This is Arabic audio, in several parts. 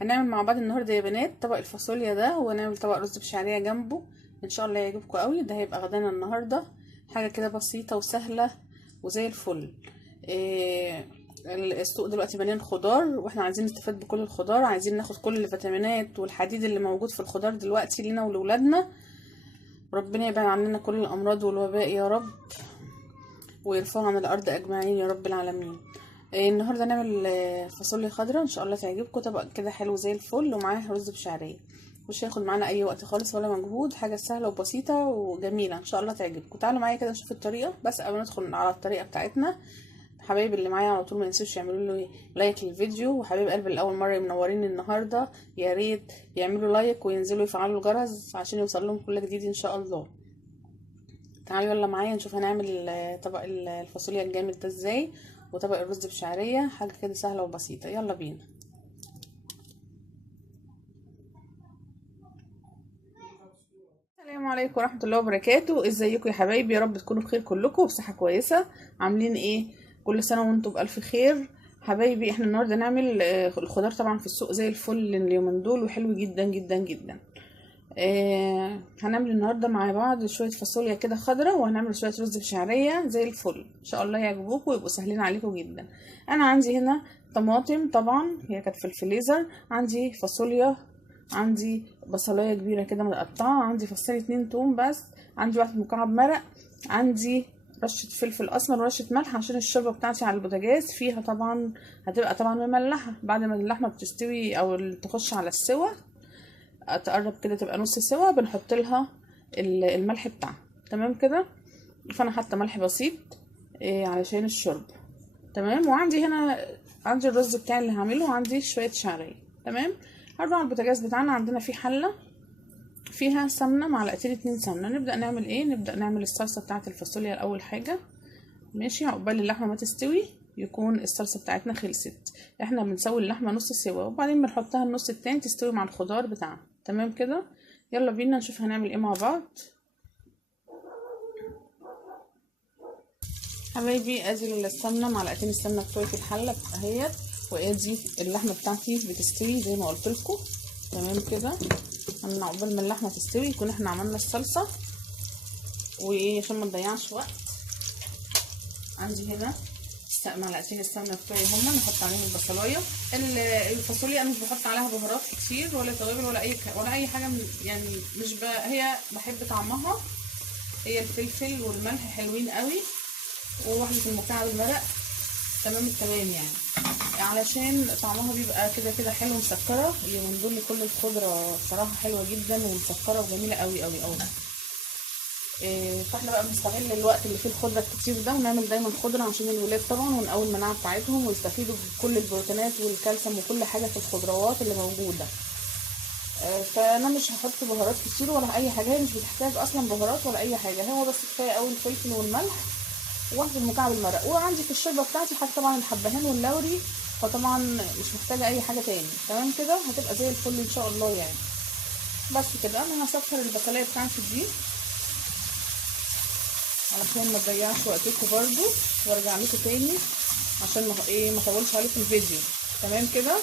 هنعمل مع بعض النهارده يا بنات طبق الفاصوليا ده، وهنعمل طبق رز بشعريه جنبه. ان شاء الله يعجبكم قوي. ده هيبقى غدانا النهارده، حاجه كده بسيطه وسهله وزي الفل. السوق دلوقتي مليان خضار، واحنا عايزين نستفاد بكل الخضار، عايزين ناخد كل الفيتامينات والحديد اللي موجود في الخضار دلوقتي لينا ولولادنا. ربنا يبعد عننا كل الامراض والوباء يا رب، ويرفعه عن الارض اجمعين يا رب العالمين. النهارده نعمل فاصوليا خضراء، ان شاء الله تعجبكم. طبق كده حلو زي الفل، ومعاه رز بشعريه. مش هياخد معانا اي وقت خالص ولا مجهود، حاجه سهله وبسيطه وجميله، ان شاء الله تعجبكم. تعالوا معايا كده نشوف الطريقه. بس قبل ما ندخل على الطريقه بتاعتنا، حبايبي اللي معايا على طول ما ينسوش يعملوا لي لايك للفيديو، وحبايب قلبي اللي اول مره منورين النهارده يا ريت يعملوا لايك وينزلوا يفعلوا الجرس عشان يوصل لهم كل جديد ان شاء الله. تعالوا يلا معايا نشوف هنعمل طبق الفاصوليا الجامد ده ازاي، وطبق الرز بشعريه، حاجه كده سهله وبسيطه. يلا بينا. السلام عليكم ورحمه الله وبركاته. ازيكم يا حبايبي؟ يا رب تكونوا بخير كلكم وبصحه كويسه. عاملين ايه؟ كل سنه وانتم بالف خير. حبايبي احنا النهارده نعمل الخضار طبعا في السوق زي الفل اليومين دول، وحلو جدا جدا جدا. هنعمل النهارده مع بعض شويه فاصوليا كده خضراء، وهنعمل شويه رز بشعريه زي الفل، ان شاء الله يعجبوكم ويبقوا سهلين عليكم جدا. انا عندي هنا طماطم، طبعا هي كانت في الفريزر، عندي فاصوليا، عندي بصلايه كبيره كده متقطعه، عندي فصين 2 توم بس، عندي 1 مكعب مرق، عندي رشه فلفل اسمر ورشه ملح عشان الشوربه بتاعتي على البوتاجاز فيها طبعا هتبقى طبعا مملحه. بعد ما اللحمه بتستوي او تخش على السوا تقرب كده تبقى نص سوا، بنحط لها الملح بتاعها. تمام كده. فانا حاطه ملح بسيط علشان الشرب. تمام. وعندي هنا عندي الرز بتاعي اللي هعمله، وعندي شويه شعريه. تمام. هرجع على البوتاجاز بتاعنا، عندنا في حله فيها سمنه، معلقتين 2 سمنه. نبدا نعمل ايه؟ نبدا نعمل الصلصه بتاعه الفاصوليا الاول حاجه. ماشي. عقبال اللحمه ما تستوي يكون الصلصه بتاعتنا خلصت. احنا بنسوي اللحمه نص سوا، وبعدين بنحطها النص التاني تستوي مع الخضار بتاعنا. تمام كده. يلا بينا نشوف هنعمل ايه مع بعض. حبايبي ادي السمنه، معلقتين السمنه بتوعي في الحله اهيت، وادي اللحمه بتاعتي بتستوي زي ما قلت لكم. تمام كده. انا عقبال ما اللحمه تستوي يكون احنا عملنا الصلصه، وايه عشان ما نضيعش وقت. عندي هنا معلقتين السمنه بتوعي هما، نحط عليهم البصلايه. الفاصوليا انا مش بحط عليها بهارات كتير ولا توابل ولا اي حاجه يعني مش هي بحب طعمها، هي الفلفل والملح حلوين قوي، وواحده مكعب المرق. تمام التمام يعني، علشان طعمها بيبقى كده كده حلو مسكره. اليومين دول كل الخضره بصراحه حلوه جدا ومسكره وجميله قوي قوي قوي. فاحنا بقى بنستغل الوقت اللي فيه الخضره الكتير ده، ونعمل دايما خضره عشان الولاد طبعا، ونقوي المناعه بتاعتهم ويستفيدوا بكل البروتينات والكالسيوم وكل حاجه في الخضروات اللي موجوده. فانا مش هحط بهارات كتير ولا اي حاجه، هي مش بتحتاج اصلا بهارات ولا اي حاجه، هو بس كفايه قوي الفلفل والملح وواحد مكعب المرق. وعندي في الشوربه بتاعتي حاجه طبعا الحبهان واللوري، فطبعا مش محتاجه اي حاجه تاني. تمام كده. هتبقى زي الفل ان شاء الله يعني. بس كده انا هسكر البصلايه بتاعتي دي علشان ما تضيعش وقتكم برضو، وارجع لكم تاني عشان ما اطولش عليكم الفيديو. تمام كده.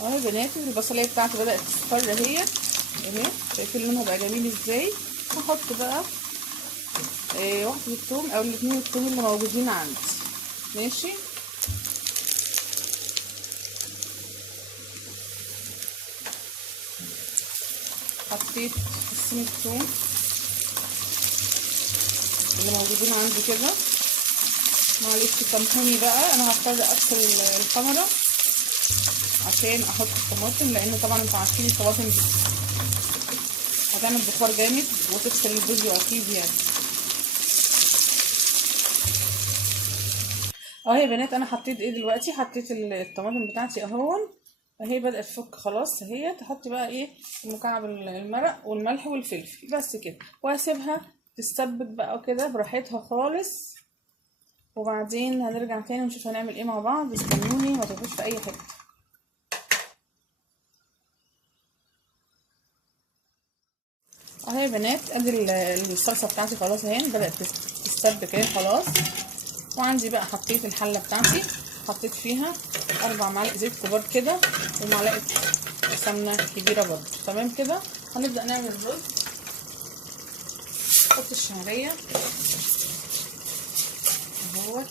اهو يا بناتي البصلايه بتاعتي بدات تصفر اهي. شايفين لونها بقى جميل ازاي. هحط بقى واحده الثوم او الاثنين الثوم اللي موجودين عندي. ماشي. حطيت فصين الثوم اللي موجودين عندي كده. معلش سامحوني بقى، انا هضطر اقفل الكاميرا عشان احط الطماطم، لان طبعا انتوا عارفين الطماطم دي هتعمل بخار جامد وتفصل الفيديو اكيد يعني. اهو يا بنات انا حطيت ايه دلوقتي، حطيت الطماطم بتاعتي اهون، اهي بدات تفك خلاص اهي. تحطي بقى ايه مكعب المرق والملح والفلفل بس كده، وهسيبها تتسبك بقى كده براحتها خالص، وبعدين هنرجع تاني ونشوف هنعمل ايه مع بعض. استنوني ما تروحوش في اي حته. اهي يا بنات ادي الصلصه بتاعتي خلاص اهي بدات تتسبك اهي خلاص. وعندي بقى حطيت الحله بتاعتي، حطيت فيها 4 معالق زيت كبار كده ومعلقه سمنه كبيره برضه. تمام كده. هنبدا نعمل الرز. نحط الشعريه اهوت،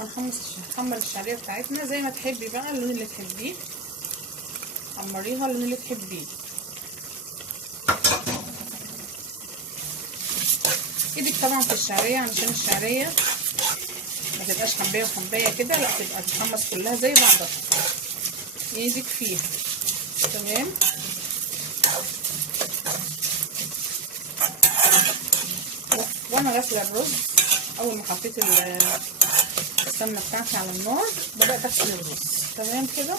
هنحمر الشعريه بتاعتنا زي ما تحبي بقى، اللون اللي تحبيه حمريها، اللون اللي تحبيه. ايدك طبعا في الشعريه علشان الشعريه ما تبقاش حبايه وحبايه كده، لا تبقى تتحمص كلها زي بعضها، ايدك فيها. تمام. وانا غاسله الرز اول ما حطيت السمنه بتاعتي على النار بدات اغسل الرز. تمام كده.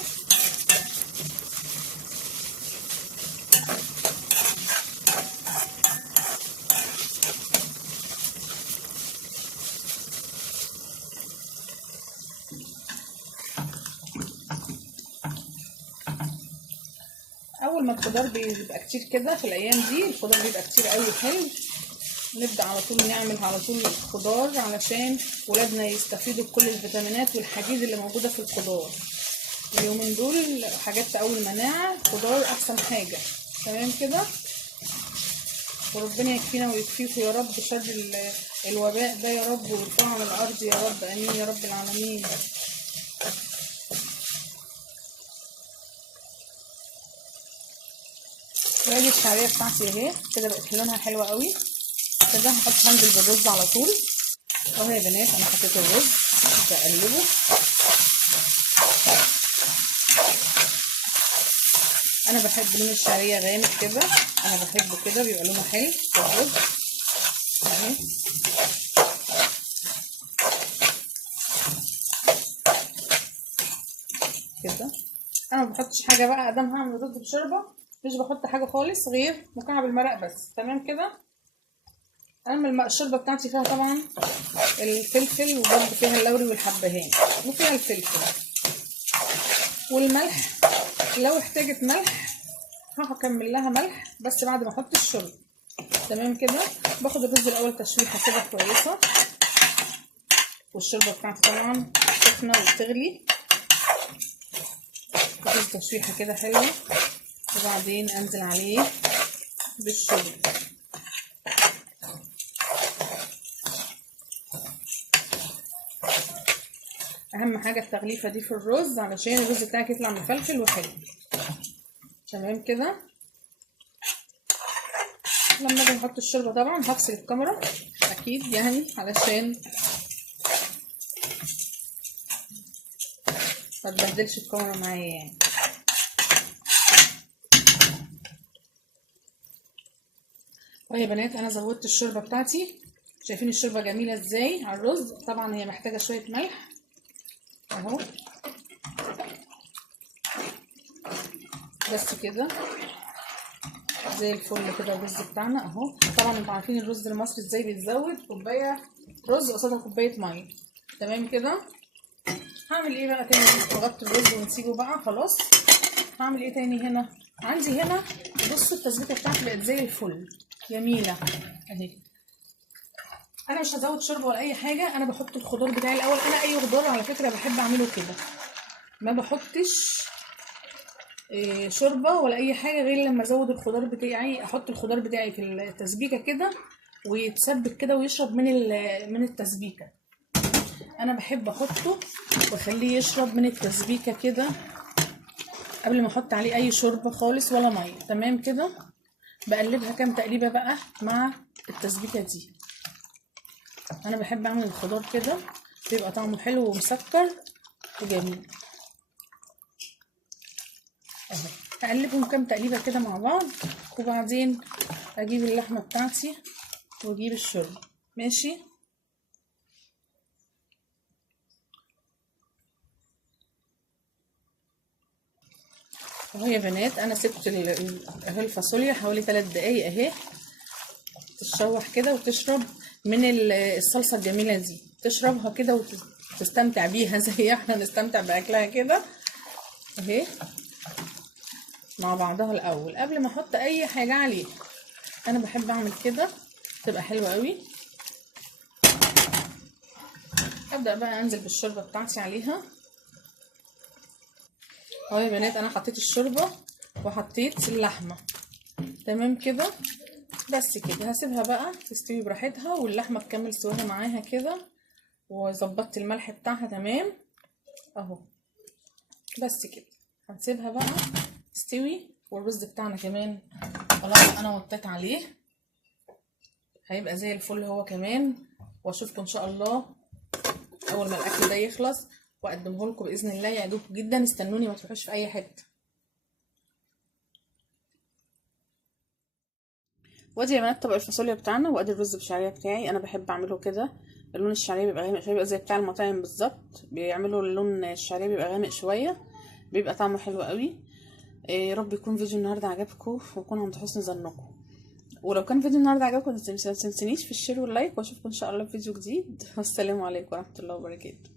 اول ما الخضار بيبقى كتير كده في الايام دي، الخضار بيبقى كتير قوي حلو، نبدا على طول نعمل على طول خضار علشان ولادنا يستفيدوا بكل الفيتامينات والحديد اللي موجوده في الخضار. اليومين دول حاجات تقوي المناعه، الخضار احسن حاجه. تمام كده. وربنا يكفينا ويكفيكم يا رب شر الوباء ده يا رب، ويرفعه من الارض يا رب، امين يا رب العالمين. وادي الشعريه بتاعتي اهي كده بقت لونها حلوه قوي كده. هنزل بالرز على طول اهو يا بنات. انا حطيت الرز بقلبه. انا بحب لون الشعريه غامق كده، انا بحبه كده بيبقى لونه حلو في الرز اهي. كده انا ما بحطش حاجه بقى ادام هعمل رز بشوربه، مش بحط حاجه خالص غير مكعب المرق بس. تمام كده. انا الشوربه بتاعتي فيها طبعا الفلفل وبرده فيها اللوري والحبهان وفيها الفلفل والملح، لو احتاجت ملح هكمل لها ملح بس بعد ما احط الشوربه. تمام كده. باخد الرز الاول تشويحه كده كويسه، والشوربه بتاعتي طبعا سخنه وبتغلي، باخد تشويحه كده حلوه وبعدين انزل عليه بالشوربه. اهم حاجه التغليفه دي في الرز علشان الرز بتاعك يطلع مفلفل وحلو. تمام كده. لما اجي احط الشوربه طبعا هغسل الكاميرا اكيد يعني علشان ما تبهدلش الكاميرا معايا يعني. طيب يا بنات انا زودت الشوربه بتاعتي، شايفين الشوربه جميله ازاي على الرز. طبعا هي محتاجه شويه ملح اهو بس كده زي الفل كده. الرز بتاعنا اهو. طبعا انتوا عارفين الرز المصري ازاي بيتزود، كوبايه رز قصادها كوبايه ميه. تمام كده. هعمل ايه بقى تاني؟ نغطي الرز ونسيبه بقى خلاص. هعمل ايه تاني هنا؟ عندي هنا بصوا التسبيكه بتاعتي بقت زي الفل جميله اهي. انا مش هزود شوربه ولا اي حاجه، انا بحط الخضار بتاعي الاول. انا اي خضار على فكره بحب اعمله كده، ما بحطش شوربه ولا اي حاجه غير لما ازود الخضار بتاعي. احط الخضار بتاعي في التسبيكه كده ويتسبك كده ويشرب من التسبيكه. انا بحب احطه واخليه يشرب من التسبيكه كده قبل ما احط عليه اي شوربه خالص ولا ميه. تمام كده. بقلبها كام تقليبه بقى مع التسبيكه دي. انا بحب اعمل الخضار كده بيبقى طعمه حلو ومسكر وجميل اهو. اقلبهم كام تقليبه كده مع بعض وبعدين اجيب اللحمه بتاعتي واجيب الشوربه. ماشي. اهو يا بنات انا سبت اهي الفاصوليا حوالي 3 دقايق اهي تتشوح كده وتشرب من الصلصه الجميله دي، تشربها كده وتستمتع بيها زي احنا نستمتع باكلها كده اهي مع بعضها الاول قبل ما احط اي حاجه عليها. انا بحب اعمل كده، تبقى حلوه قوي. ابدا بقى انزل بالشوربه بتاعتي عليها اهو يا بنات. انا حطيت الشوربه وحطيت اللحمه تمام كده. بس كده هسيبها بقى تستوي براحتها واللحمه تكمل سواها معاها كده، وظبطت الملح بتاعها تمام اهو. بس كده هنسيبها بقى تستوي، والرز بتاعنا كمان خلاص انا وطيت عليه، هيبقى زي الفل هو كمان. واشوفكم ان شاء الله اول ما الاكل ده يخلص واقدمه لكم باذن الله، يعجبكم جدا. استنوني ما تروحوش في اي حته. وادي يا بنات طبق الفاصوليا بتاعنا، وادي الرز بالشعريه بتاعي. انا بحب اعمله كده، اللون الشعريه بيبقى غامق شويه، بيبقى زي بتاع المطاعم بالظبط، بيعملوا اللون الشعريه بيبقى غامق شويه، بيبقى طعمه حلو قوي. يا رب يكون فيديو النهارده عجبكم ويكون عند حسن ظنكم. ولو كان فيديو النهارده عجبكم ما تنسونيش في الشير واللايك، واشوفكم ان شاء الله في فيديو جديد. والسلام عليكم ورحمه الله وبركاته.